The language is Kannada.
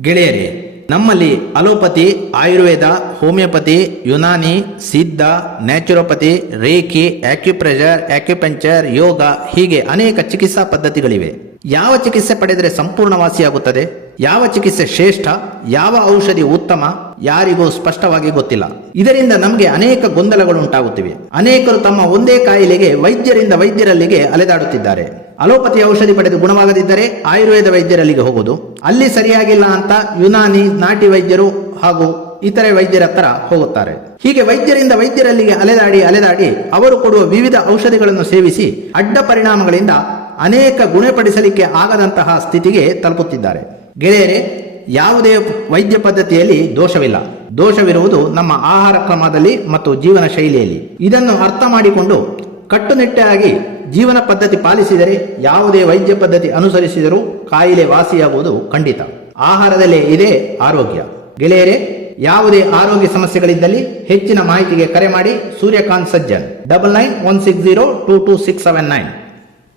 ಗೆಳೆಯರೇ, ನಮ್ಮಲ್ಲಿ allopathy, Ayurveda, homeopathy, Unani, Siddha, naturopathy, reiki, acupressure, acupuncture, yoga ಹೀಗೆ ಅನೇಕ ಚಿಕಿತ್ಸಾ ಪದ್ಧತಿಗಳಿವೆ. ಯಾವ ಚಿಕಿತ್ಸೆ ಪಡೆದರೆ ಸಂಪೂರ್ಣ ವಾಸಿಯಾಗುತ್ತದೆ ಯಾವ ಚಿಕಿತ್ಸೆ ಶ್ರೇಷ್ಠ? ಯಾವ ಔಷಧಿ ಉತ್ತಮ? ಯಾರಿಗೂ ಸ್ಪಷ್ಟವಾಗಿ ಗೊತ್ತಿಲ್ಲ. ಇದರಿಂದ ನಮಗೆ ಅನೇಕ ಗೊಂದಲಗಳು ಉಂಟಾಗುತ್ತಿವೆ ಅನೇಕರು ತಮ್ಮ ಒಂದೇ ಕಾಯಿಲೆಗೆ ವೈದ್ಯರಿಂದ ವೈದ್ಯರಲ್ಲಿಗೆ ಅಲೆದಾಡುತ್ತಿದ್ದಾರೆ. ಅಲೋಪತಿ ಔಷಧಿ ಪಡೆದು ಗುಣವಾಗದಿದ್ದರೆ ಆಯುರ್ವೇದ ವೈದ್ಯರಲ್ಲಿಗೆ ಹೋಗುವುದು. ಅಲ್ಲಿ ಸರಿಯಾಗಿಲ್ಲ ಅಂತ ಯುನಾನಿ ನಾಟಿ ವೈದ್ಯರು ಹಾಗೂ ಇತರೆ ವೈದ್ಯರ ಹತ್ರ ಹೋಗುತ್ತಾರೆ. ಹೀಗೆ ವೈದ್ಯರಿಂದ ವೈದ್ಯರಲ್ಲಿಗೆ ಅಲೆದಾಡಿ ಅಲೆದಾಡಿ ಅವರು ಕೊಡುವ ವಿವಿಧ ಔಷಧಿಗಳನ್ನು ಸೇವಿಸಿ ಅಡ್ಡ ಪರಿಣಾಮಗಳಿಂದ ಅನೇಕ ಗುಣಪಡಿಸಲಿಕ್ಕೆ ಆಗದಂತಹ ಸ್ಥಿತಿಗೆ ತಲುಪುತ್ತಿದ್ದಾರೆ. ಗೆಳೆಯರೇ, ಯಾವುದೇ ವೈದ್ಯ ಪದ್ಧತಿಯಲ್ಲಿ ದೋಷವಿಲ್ಲ. ದೋಷವಿರುವುದು ನಮ್ಮ ಆಹಾರ ಕ್ರಮದಲ್ಲಿ ಮತ್ತು ಜೀವನ ಶೈಲಿಯಲ್ಲಿ ಇದನ್ನು ಅರ್ಥ ಮಾಡಿಕೊಂಡು ಕಟ್ಟುನಿಟ್ಟಾಗಿ ಜೀವನ ಪದ್ಧತಿ ಪಾಲಿಸಿದರೆ ಯಾವುದೇ ವೈದ್ಯ ಪದ್ಧತಿ ಅನುಸರಿಸಿದರೂ ಕಾಯಿಲೆ ವಾಸಿಯಾಗುವುದು ಖಂಡಿತ. ಆಹಾರದಲ್ಲೇ ಇದೆ ಆರೋಗ್ಯ. ಗೆಳೆಯರೇ, ಯಾವುದೇ ಆರೋಗ್ಯ ಸಮಸ್ಯೆಗಳಿದ್ದಲ್ಲಿ ಹೆಚ್ಚಿನ ಮಾಹಿತಿಗೆ ಕರೆ ಮಾಡಿ Suryakant Sajjan double nine one six zero two two six seven nine